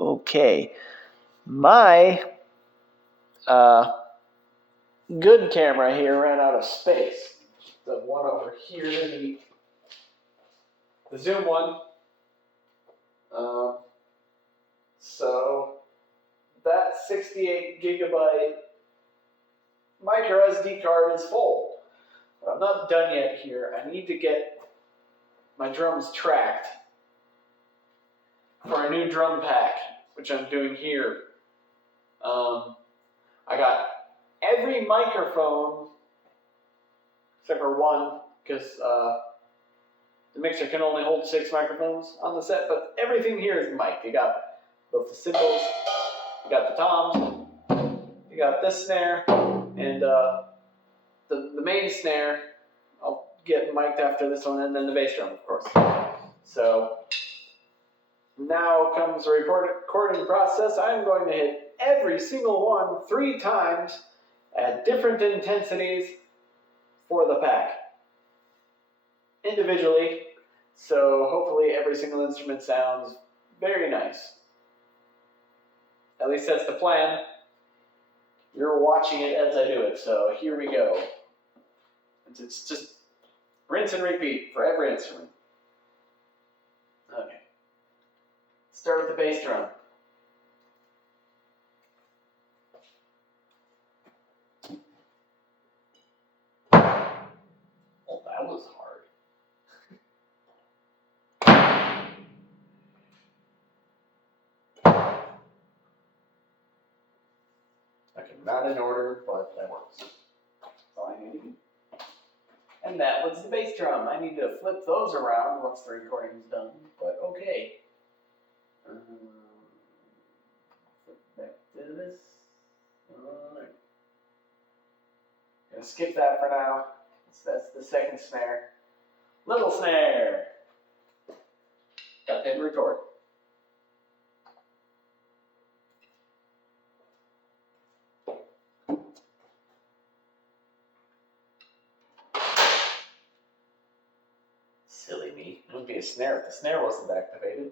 Okay, my good camera here ran out of space. The one over here, the Zoom one. So that 68 gigabyte micro SD card is full. But I'm not done yet here. I need to get my drums tracked for a new drum pack, which I'm doing here. I got every microphone except for one, because the mixer can only hold 6 microphones on the set, but everything here is mic'd. You got both the cymbals, you got the toms, you got this snare, and the main snare. I'll get mic'd after this one, and then the bass drum, of course. So now comes the recording process. I'm going to hit every single one 3 times at different intensities for the pack, individually. So hopefully every single instrument sounds very nice. At least that's the plan. You're watching it as I do it, so here we go. It's just rinse and repeat for every instrument. Okay. Start with the bass drum. Oh, that was hard. Okay, not in order, but that works. That's all I need to do. And that was the bass drum. I need to flip those around once the recording's done, but okay. Flip back to this. Alright. Gonna skip that for now. That's the second snare. Little snare. Got to hit record. Silly me. It would be a snare if the snare wasn't activated.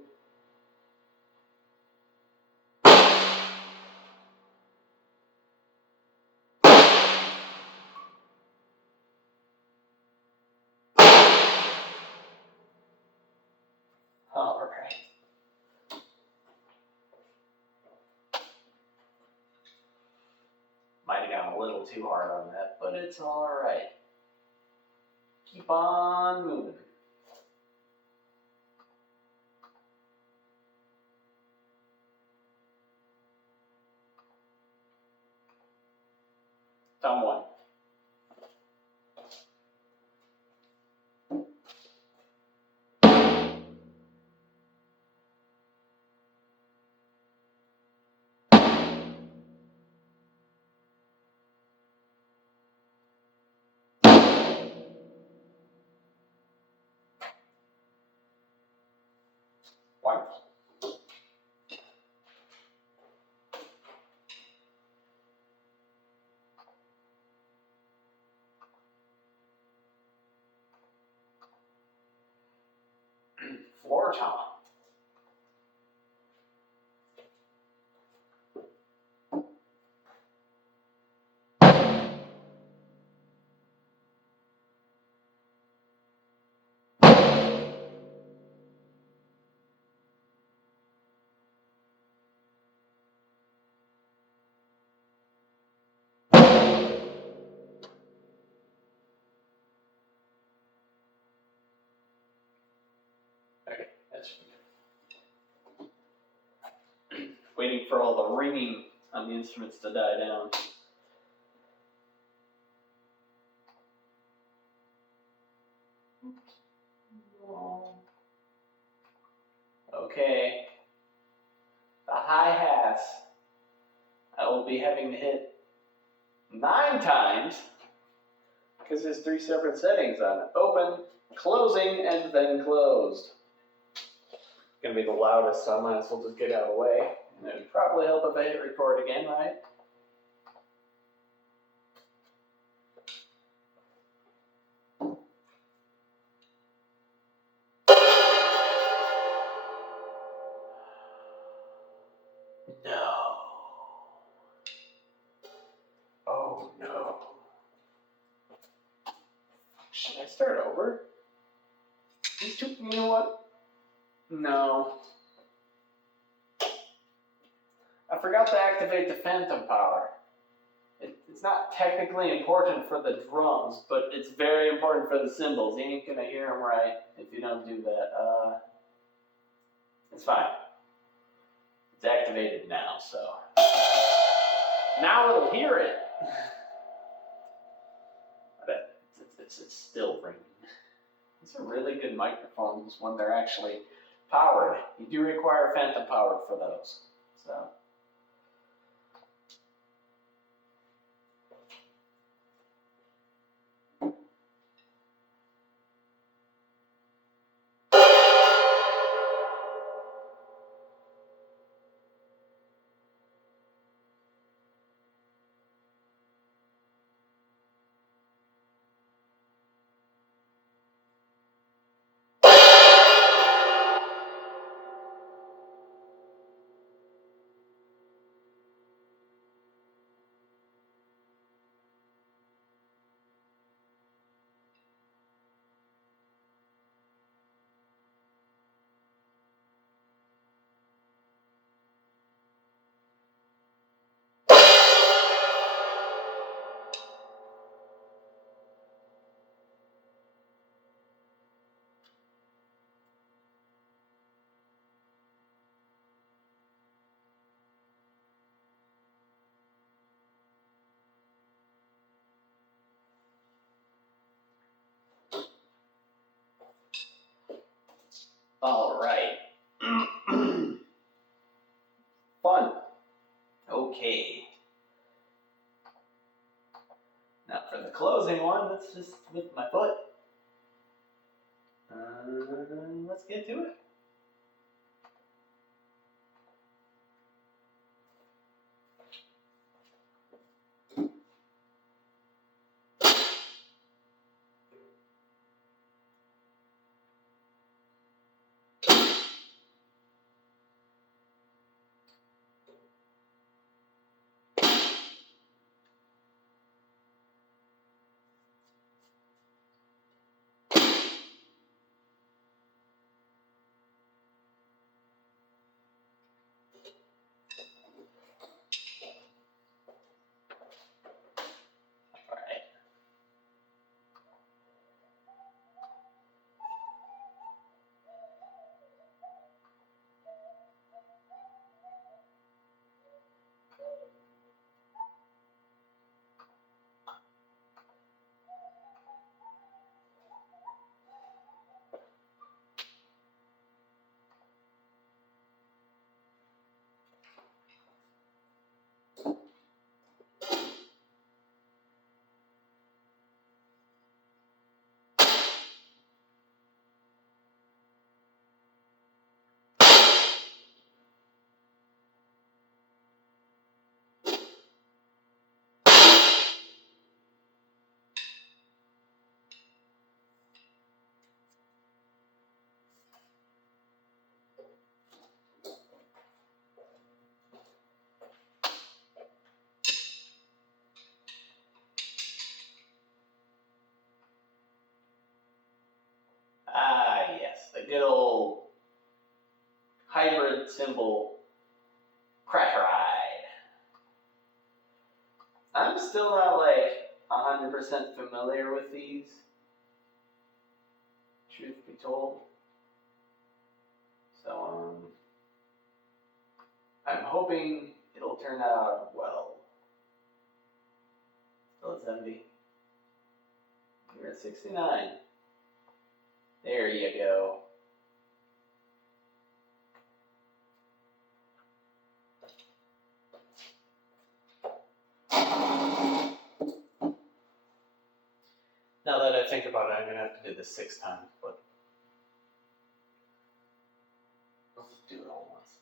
Alright. Might have gone a little too hard on that, but it's alright. Keep on moving. Thumb 1. Wonderful. Floor tom. Okay, that's good. Waiting for all the ringing on the instruments to die down. Okay. The hi-hats, I will be having to hit 9 times because there's 3 separate settings on it. Open, closing, and then closed. It's going to be the loudest, so I might as well just get out of the way. And it would probably help if I hit record again, right? No. Oh no. Should I start over? These two, you know what? No. I forgot to activate the phantom power. It's not technically important for the drums, but it's very important for the cymbals. You ain't gonna hear them right if you don't do that. It's fine. It's activated now, so. Now it'll hear it. But it's still ringing. These are really good microphones when they're actually powered. You do require phantom power for those. So. All right. Fun. Okay. Now for the closing one, let's just lift my foot. Let's get to it. All right. Ah, yes, the good old hybrid cymbal crash ride. I'm still not like 100% familiar with these, truth be told. So, I'm hoping it'll turn out well. Still at 70. We're at 69. There you go. Now that I think about it, I'm gonna have to do this 6 times, but let's just do it all once.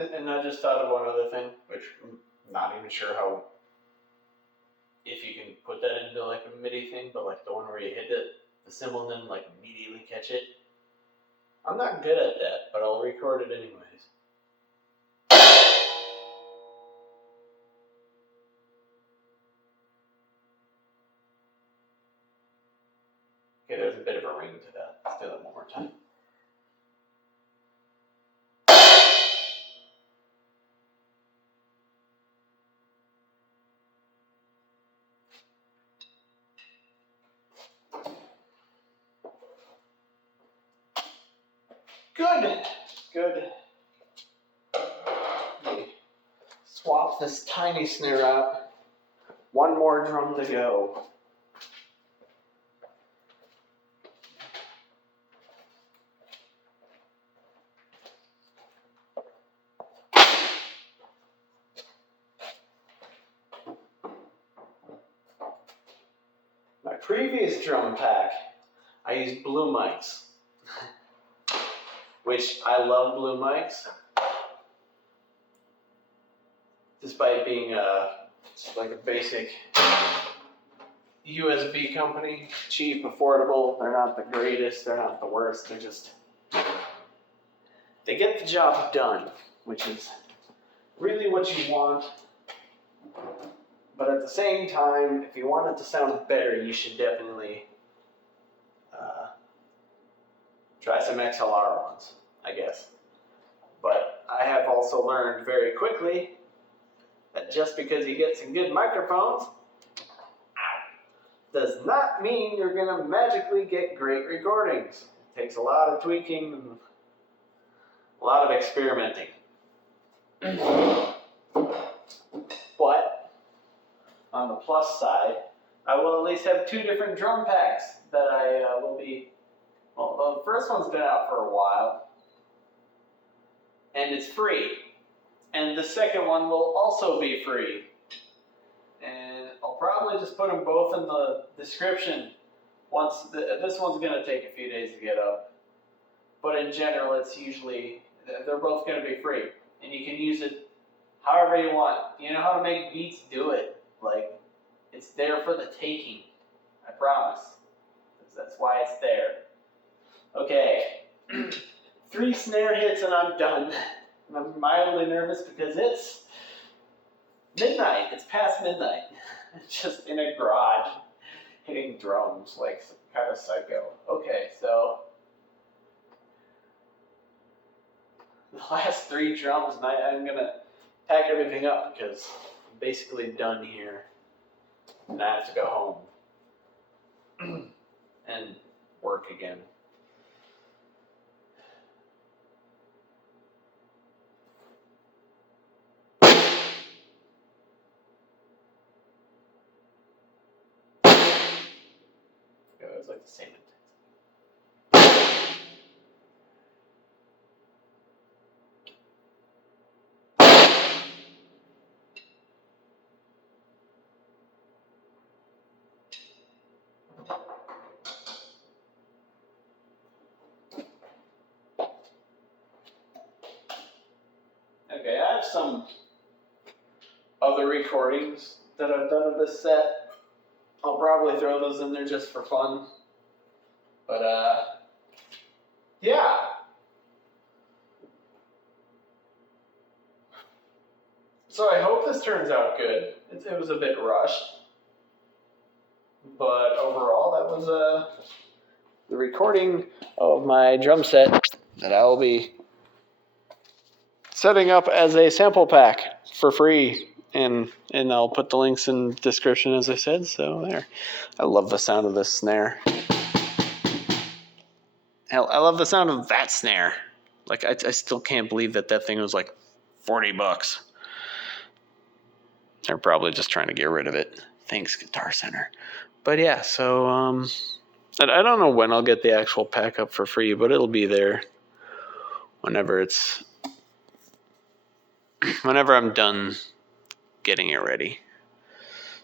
And I just thought of one other thing, which I'm not even sure how, if you can put that into like a MIDI thing, but like the one where you hit the cymbal and then like immediately catch it. I'm not good at that, but I'll record it anyways. Okay, there's a bit of a ring to that. Let's do that one more time. Good. Swap this tiny snare out. One more drum to go. My previous drum pack, I used Blue mics, which I love Blue mics, despite being just like a basic USB company, cheap, affordable. They're not the greatest, they're not the worst, they get the job done, which is really what you want. But at the same time, if you want it to sound better, you should definitely try some XLR ones, I guess. But I have also learned very quickly that just because you get some good microphones, does not mean you're going to magically get great recordings. It takes a lot of tweaking and a lot of experimenting. But on the plus side, I will at least have 2 different drum packs that I will be. Well, the first one's been out for a while, and it's free. And the second one will also be free. And I'll probably just put them both in the description. This one's going to take a few days to get up. But in general, it's usually, they're both going to be free. And you can use it however you want. You know how to make beats? Do it. Like, it's there for the taking. I promise. That's why it's there. Okay. 3 snare hits and I'm done. I'm mildly nervous because it's midnight. It's past midnight. Just in a garage hitting drums like some kind of psycho. Okay, so the last 3 drums, and I'm gonna pack everything up because I'm basically done here. And I have to go home and work again. It was like the same intensity. Okay, I have some other recordings that I've done of this set. I'll probably throw those in there just for fun. But, yeah. So I hope this turns out good. It was a bit rushed. But overall, that was the recording of my drum set that I will be setting up as a sample pack for free. And I'll put the links in the description, as I said. So there. I love the sound of this snare. Hell, I love the sound of that snare. Like, I still can't believe that thing was like $40. They're probably just trying to get rid of it. Thanks, Guitar Center. But yeah, so I don't know when I'll get the actual pack up for free, but it'll be there whenever I'm done getting it ready.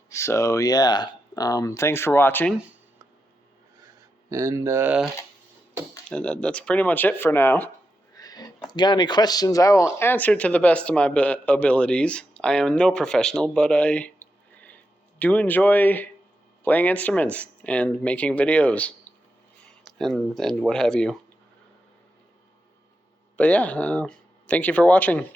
So yeah, thanks for watching, and that's pretty much it for now. Got any questions, I will answer to the best of my abilities. I am no professional, but I do enjoy playing instruments and making videos and what have you. But yeah, thank you for watching.